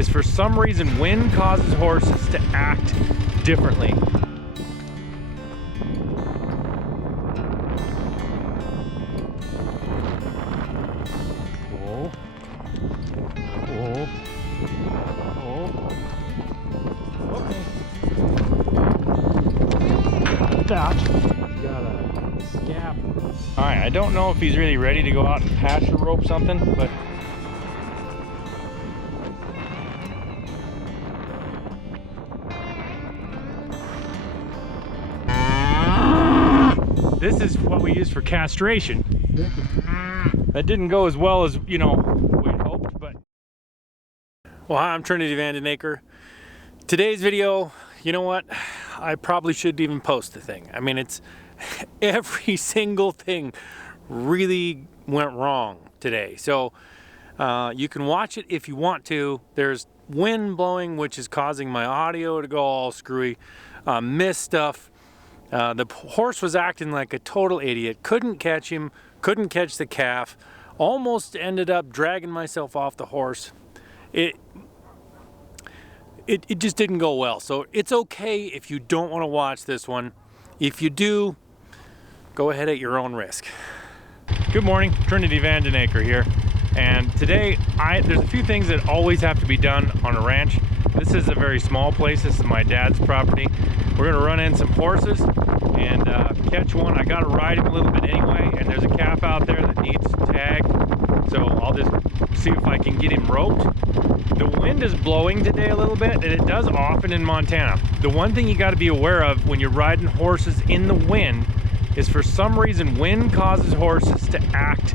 is for some reason wind causes horses to act differently. Whoa. Whoa. Whoa. Okay. That got a scab. All right, I don't know if he's really ready to go out and pasture rope something, but this is what we use for castration. That didn't go as well as, you know, we'd hoped, but. Well, hi, I'm Trinity Van Den Aker. Today's video, you know what? I probably shouldn't even post the thing. I mean, it's every single thing really went wrong today. So you can watch it if you want to. There's wind blowing, which is causing my audio to go all screwy. Missed stuff. The horse was acting like a total idiot. Couldn't catch him, couldn't catch the calf. Almost ended up dragging myself off the horse. It just didn't go well. So it's okay if you don't want to watch this one. If you do, go ahead at your own risk. Good morning, Trinity Van Den Aker here. And today, there's a few things that always have to be done on a ranch. This is a very small place. This is my dad's property. We're gonna run in some horses and catch one. I gotta ride him a little bit anyway, and there's a calf out there that needs tagged. So I'll just see if I can get him roped. The wind is blowing today a little bit, and it does often in Montana. The one thing you gotta be aware of when you're riding horses in the wind is for some reason wind causes horses to act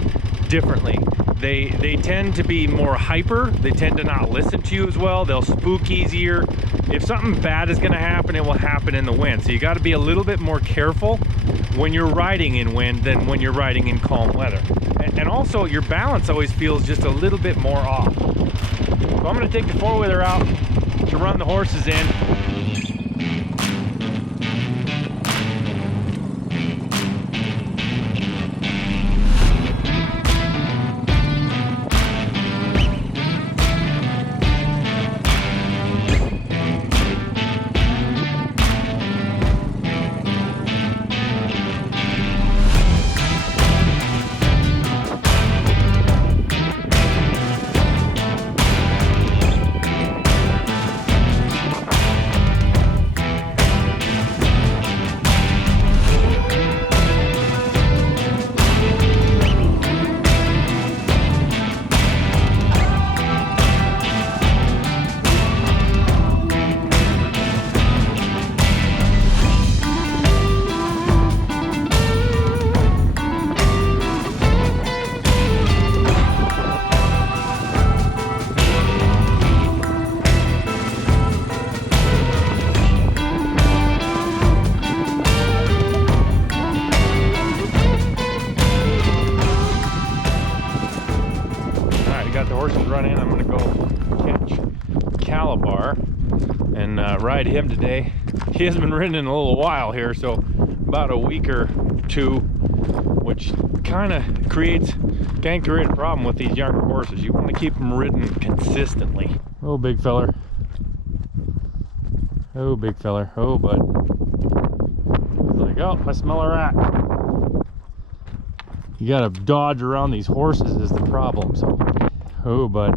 differently. They tend to be more hyper. They tend to not listen to you as well. They'll spook easier. If something bad is gonna happen, it will happen in the wind. So you gotta be a little bit more careful when you're riding in wind than when you're riding in calm weather. And also your balance always feels just a little bit more off. So I'm gonna take the four-wheeler out to run the horses in. Got the horses running. I'm gonna go catch Cowboy and ride him today. He hasn't been ridden in a little while here, so about a week or two, which kind of can create a problem with these younger horses. You want to keep them ridden consistently. Oh, big feller. Oh, big feller. Oh, bud. He's like, oh, I smell a rat. You gotta dodge around these horses is the problem. So. Oh, bud.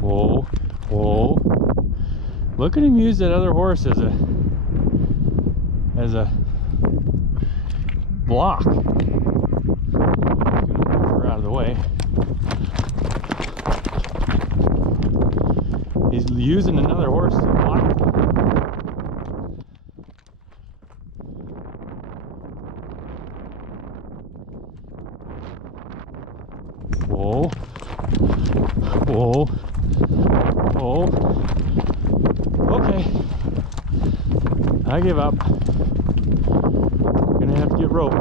Whoa, whoa. Look at him use that other horse as a block. Move her out of the way. He's using another horse as a block. Whoa, whoa, whoa. Okay, I give up. Gonna have to get rope.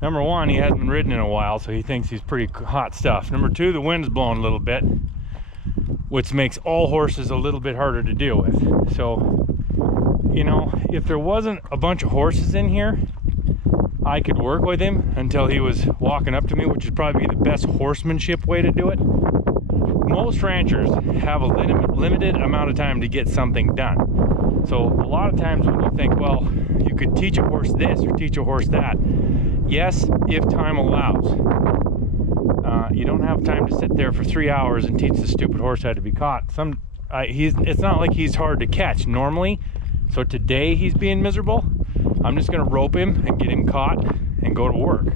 Number one, he hasn't been ridden in a while, so he thinks he's pretty hot stuff. Number two, the wind's blowing a little bit, which makes all horses a little bit harder to deal with. So, you know, if there wasn't a bunch of horses in here, I could work with him until he was walking up to me, which would probably be the best horsemanship way to do it. most ranchers have a limited amount of time to get something done. So a lot of times when you think, well, you could teach a horse this or teach a horse that, yes, if time allows. You don't have time to sit there for 3 hours and teach the stupid horse how to be caught. It's not like he's hard to catch normally. So today he's being miserable. I'm just gonna rope him and get him caught and go to work.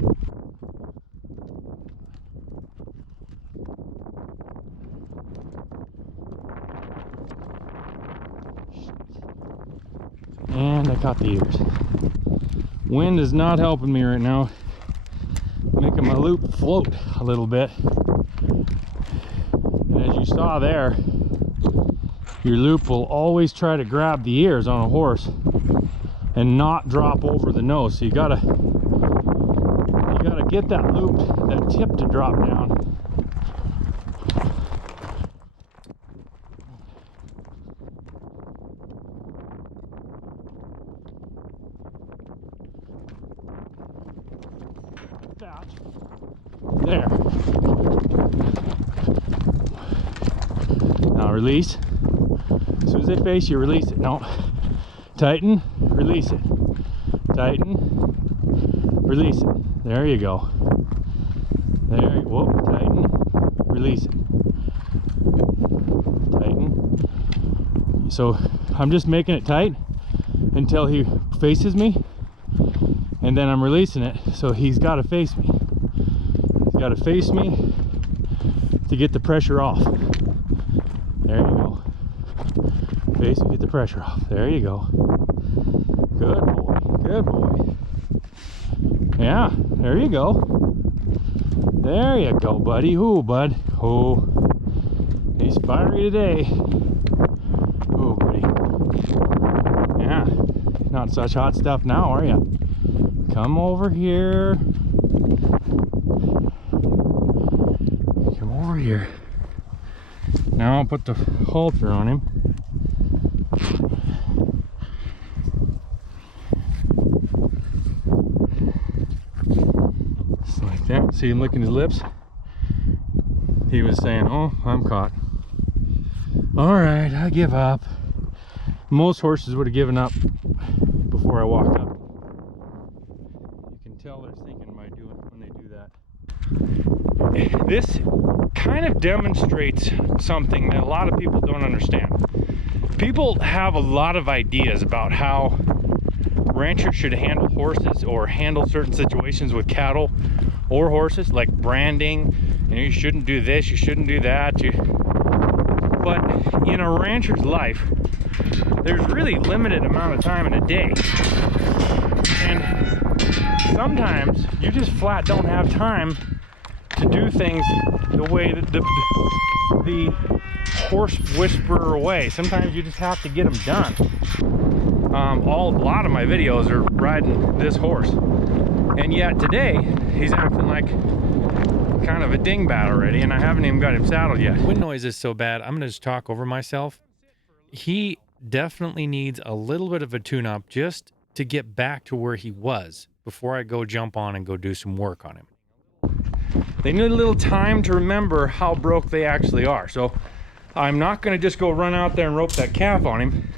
And I caught the ears. Wind is not helping me right now. Making my loop float a little bit. And as you saw there, your loop will always try to grab the ears on a horse and not drop over the nose. So you gotta get that loop, that tip to drop down. There. Now release. As soon as they face you, release it. No. Tighten, release it. Tighten, release it. There you go. There you go. Tighten, release it. Tighten. So I'm just making it tight until he faces me, and then I'm releasing it. So he's got to face me. He's got to face me to get the pressure off. There you go. Face and get the pressure off. There you go. Good boy. Good boy. Yeah, there you go. There you go, buddy. Ooh, bud. Oh, he's fiery today. Oh, buddy. Yeah, not such hot stuff now, are you? Come over here. Come over here. Now I'll put the halter on him. Just like that. See him licking his lips? He was saying, oh, I'm caught. All right, I give up. Most horses would have given up before I walked up. You can tell they're thinking by doing when they do that. This kind of demonstrates something that a lot of people don't understand. People have a lot of ideas about how ranchers should handle horses or handle certain situations with cattle or horses, like branding. You know, you shouldn't do this, you shouldn't do that. But in a rancher's life, there's really limited amount of time in a day. And sometimes you just flat don't have time to do things the way that the horse whisperer way. Sometimes you just have to get them done. A lot of my videos are riding this horse, and yet today he's acting like kind of a dingbat already, and I haven't even got him saddled yet. Wind noise is so bad, I'm gonna just talk over myself. He definitely needs a little bit of a tune-up just to get back to where he was before I go jump on and go do some work on him. They need a little time to remember how broke they actually are. So I'm not going to just go run out there and rope that calf on him.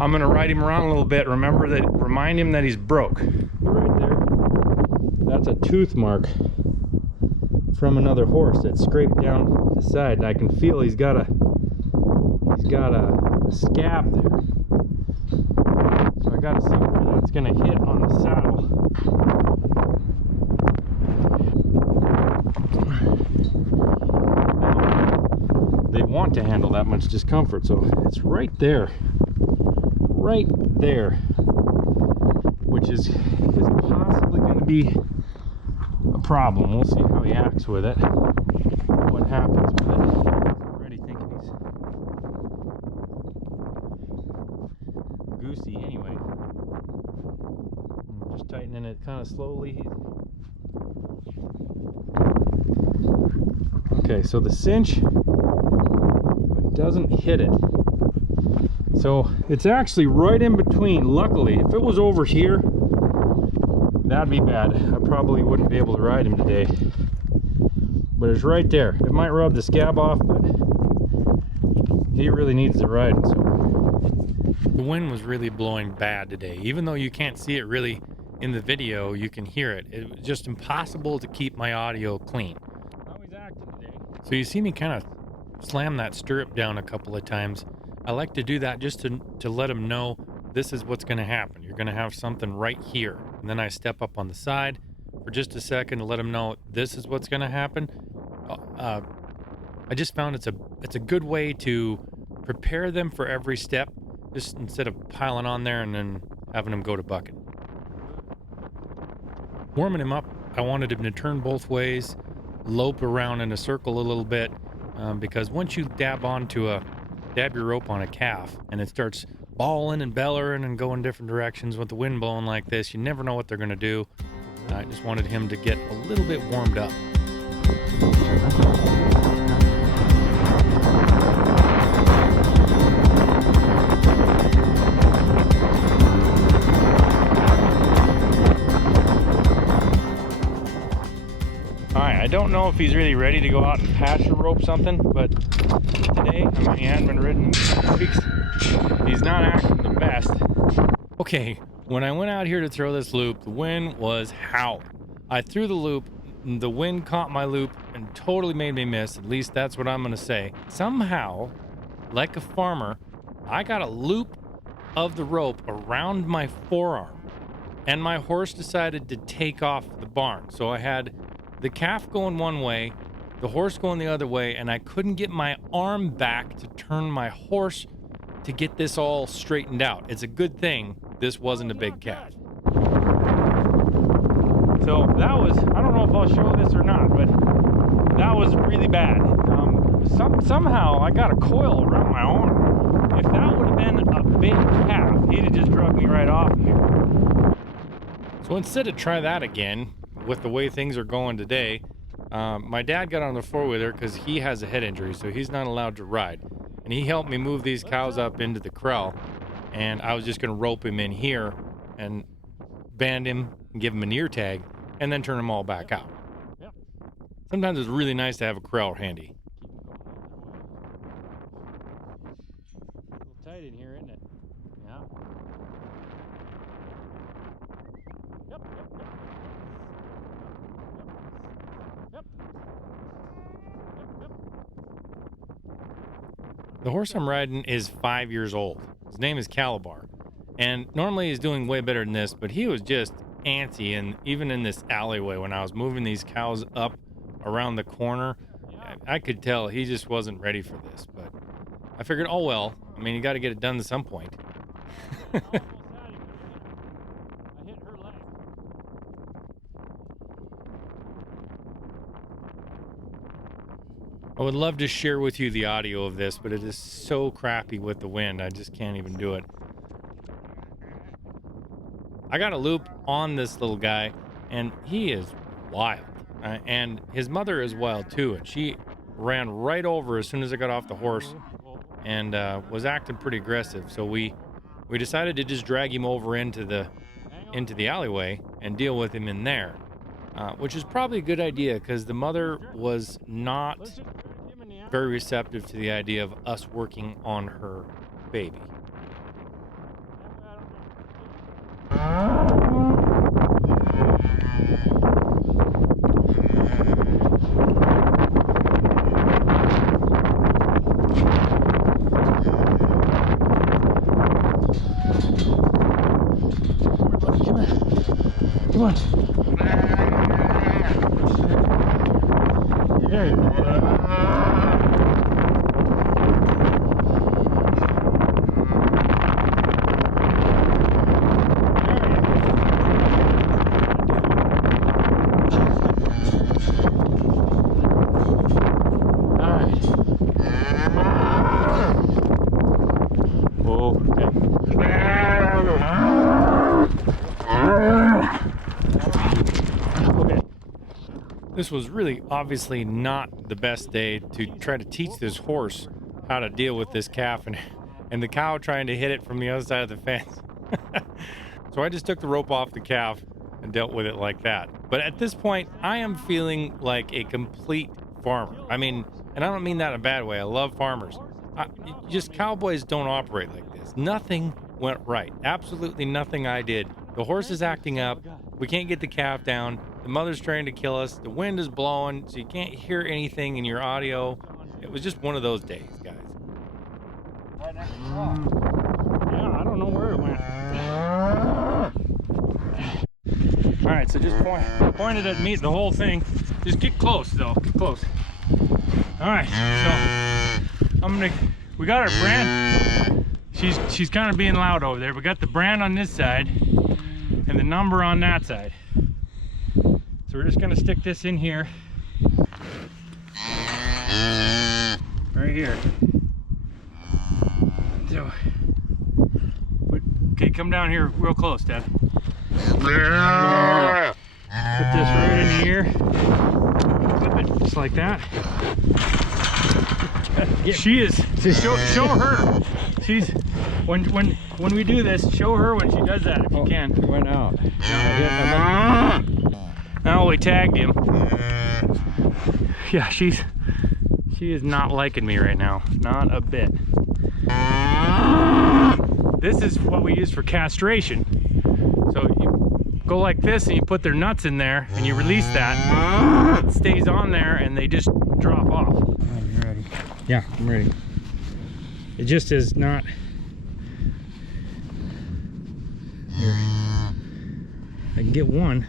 I'm going to ride him around a little bit. Remind him that he's broke. Right there, that's a tooth mark from another horse that scraped down the side, and I can feel he's got a scab there. So I got to see where that's going to hit on the saddle. They want to handle that much discomfort, so it's right there, which is possibly going to be a problem. We'll see how he acts with it, what happens with it. I'm already thinking he's goosey anyway. I'm just tightening it kind of slowly. Okay, so the cinch doesn't hit it. So it's actually right in between. Luckily, if it was over here, that'd be bad. I probably wouldn't be able to ride him today. but it's right there. It might rub the scab off, but he really needs the riding. So the wind was really blowing bad today. Even though you can't see it really in the video, you can hear it. It was just impossible to keep my audio clean. How he's acting today. So you see me kind of slam that stirrup down a couple of times. I like to do that just to let him know this is what's going to happen. You're going to have something right here. And then I step up on the side for just a second to let him know this is what's going to happen. I just found it's a good way to prepare them for every step, just instead of piling on there and then having them go to bucket. Warming him up, I wanted him to turn both ways, lope around in a circle a little bit, because once you dab your rope on a calf and it starts bawling and bellowing and going different directions with the wind blowing like this, you never know what they're going to do. I just wanted him to get a little bit warmed up. I don't know if he's really ready to go out and pasture rope something, but today, he hadn't been ridden in 2 weeks. He's not acting the best. Okay, when I went out here to throw this loop, the wind was howling. I threw the loop, the wind caught my loop and totally made me miss. At least that's what I'm gonna say. Somehow, like a farmer, I got a loop of the rope around my forearm, and my horse decided to take off the barn. So I had the calf going one way, the horse going the other way, and I couldn't get my arm back to turn my horse to get this all straightened out. It's a good thing this wasn't a big calf. So that was, I don't know if I'll show this or not, but that was really bad. Somehow I got a coil around my arm. If that would have been a big calf, he'd have just drug me right off here. So instead of try that again, with the way things are going today, my dad got on the four-wheeler because he has a head injury, so he's not allowed to ride. And he helped me move these cows up into the corral, and I was just going to rope him in here and band him and give him an ear tag and then turn them all back out. Sometimes it's really nice to have a corral handy. A little tight in here, isn't it? Yeah. The horse I'm riding is 5 years old. His name is Cowboy, and normally he's doing way better than this, but he was just antsy, and even in this alleyway when I was moving these cows up around the corner, I could tell he just wasn't ready for this, but I figured, oh well, you got to get it done at some point. I would love to share with you the audio of this, but it is so crappy with the wind. I just can't even do it. I got a loop on this little guy, and he is wild. And his mother is wild too, and she ran right over as soon as I got off the horse and was acting pretty aggressive. So we decided to just drag him over into the alleyway and deal with him in there. Which is probably a good idea because the mother was not very receptive to the idea of us working on her baby. Come on. There you go. This was really obviously not the best day to try to teach this horse how to deal with this calf and the cow trying to hit it from the other side of the fence. So I just took the rope off the calf and dealt with it like that. But at this point, I am feeling like a complete farmer. I mean, and I don't mean that in a bad way. I love farmers. Just cowboys don't operate like this. Nothing went right. Absolutely nothing I did. The horse is acting up. We can't get the calf down. The mother's trying to kill us. The wind is blowing, so you can't hear anything in your audio. It was just one of those days, guys. Yeah, I don't know where it went. All right, so just pointed at me, the whole thing. Just get close, though. Get close. All right, so we got our brand. She's kind of being loud over there. We got the brand on this side and the number on that side. So we're just gonna stick this in here. Right here. So, okay, come down here real close, Dad. Put this right in here. Flip it just like that. She is. Show her. She's when we do this. Show her when she does that if you can. He went out. Now we tagged him. Yeah, she is not liking me right now. Not a bit. This is what we use for castration. So you go like this and you put their nuts in there and you release that. It stays on there and they just drop off. I'm ready. Yeah, I'm ready. It just is not. Here. I can get one.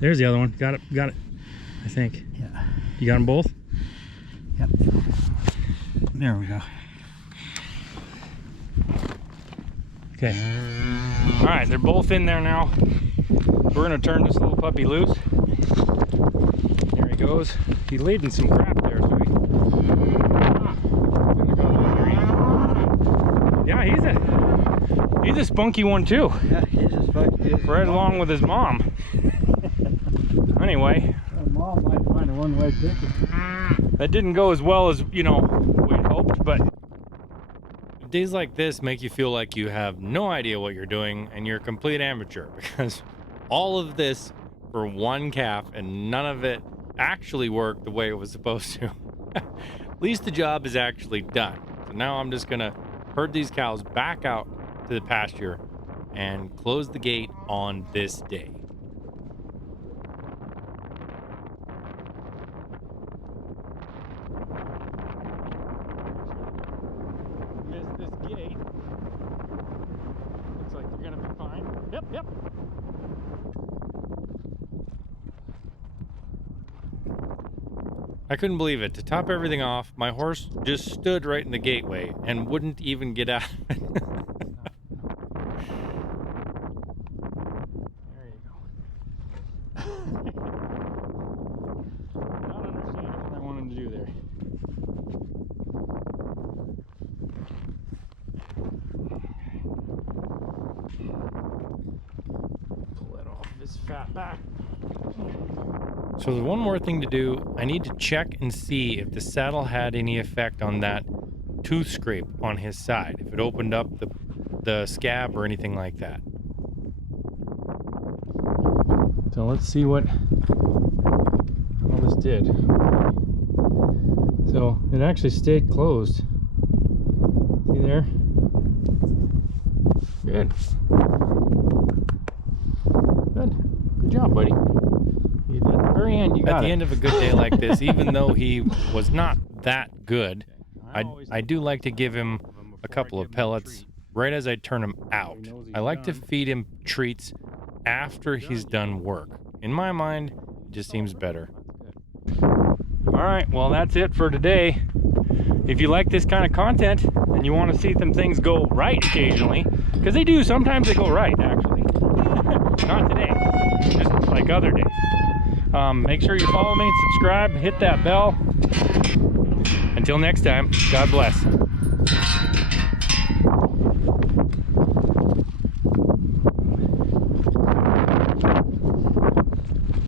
There's the other one. Got it. I think. Yeah. You got them both? Yep. There we go. Okay. All right, they're both in there now. We're gonna turn this little puppy loose. There he goes. He's leading some crap there, so yeah, he's a spunky one too. Yeah, he's a spunky. Right along with his mom. Anyway. Mom might find a one-way ticket. That didn't go as well as, we'd hoped, but days like this make you feel like you have no idea what you're doing and you're a complete amateur, because all of this for one calf and none of it actually worked the way it was supposed to. At least the job is actually done. So now I'm just gonna herd these cows back out to the pasture and close the gate on this day. Yep. I couldn't believe it. To top everything off, my horse just stood right in the gateway and wouldn't even get out. There you go. Not understanding what I want him to do there. His fat back. So there's one more thing to do. I need to check and see if the saddle had any effect on that tooth scrape on his side, if it opened up the scab or anything like that. So let's see what all this did. So it actually stayed closed. See there? Good. Good job, buddy. At the very end, you got it. At the end of a good day like this, even though he was not that good, I do like to give him a couple of pellets right as I turn him out. I like to feed him treats after he's done work. In my mind, it just seems better. All right, well, that's it for today. If you like this kind of content and you want to see some things go right occasionally, because they do, sometimes they go right, actually. Not today, just like other days. Make sure you follow me, subscribe, hit that bell. Until next time, God bless.